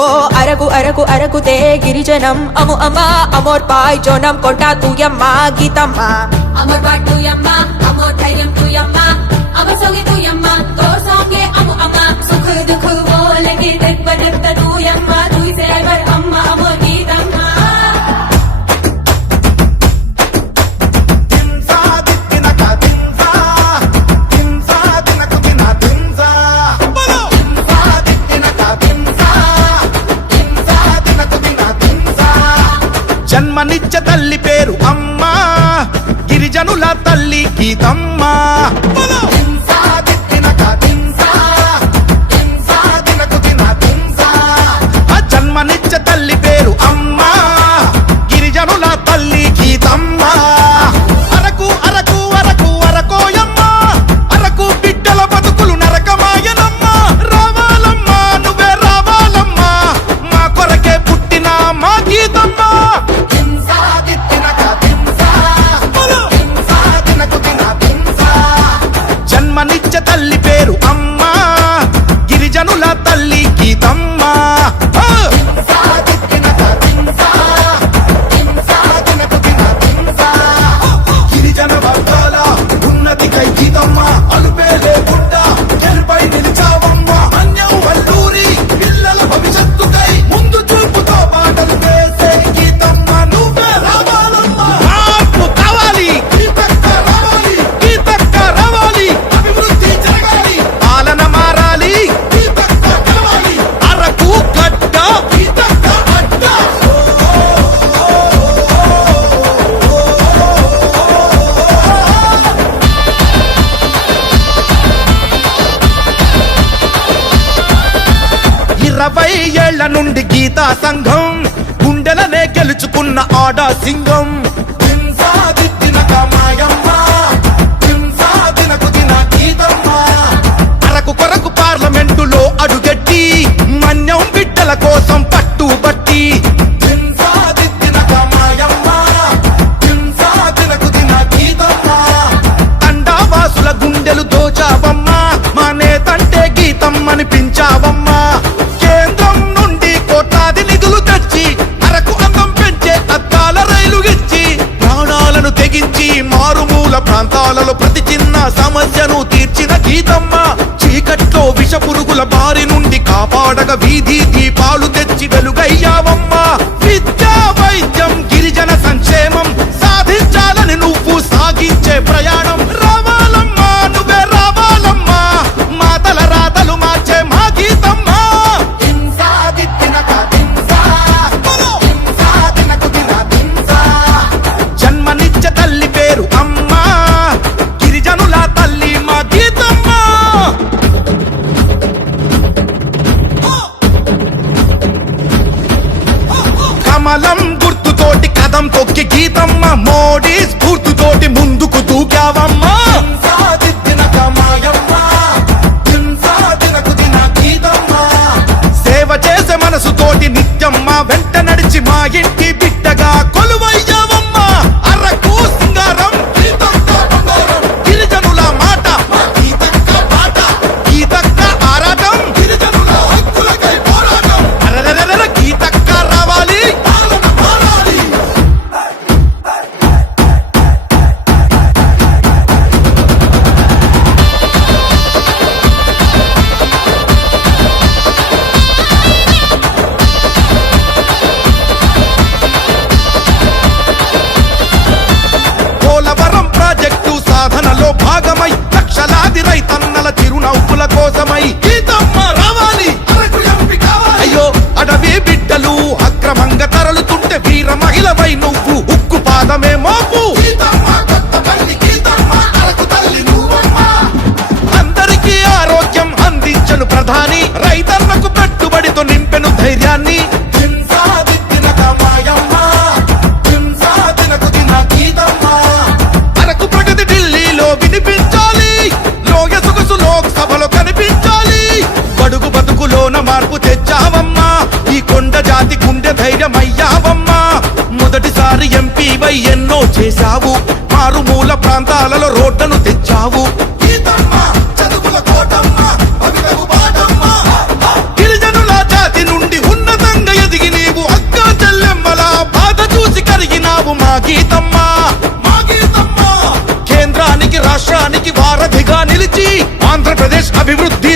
ఓ అరకు అరకు అరకుతే గిరిజనం. అము అమ్మ అమోర్ పాయ్ జోనం. కొంటా తూయమ్మ గీతమ్మ. అమోర్ పాయ్ తూయమ్మ అమోర్ ధైర్యం తూయమ్మ అమర్ సోగి తూయమ్మ. జన్మనిచ్చ తల్లి పేరు అమ్మా. గిరిజనుల తల్లి గీతమ్మా. అరవై ఏళ్ళ నుండి గీతా సంఘం గుండెలనే గెలుచుకున్న ఆడా సింగం. నడిచి మా ఇంటి బిట్టగా కొలువయ్యావమ్మా. అరకు సింగారం no చేశావు? మారుమూల ప్రాంతాలలో రోడ్లను తెచ్చావు. నుండి ఎదిగి నీవు చెల్లెమ్మల మా గీతమ్మా. కేంద్రానికి రాష్ట్రానికి వారధిగా నిలిచి ఆంధ్రప్రదేశ్ అభివృద్ధి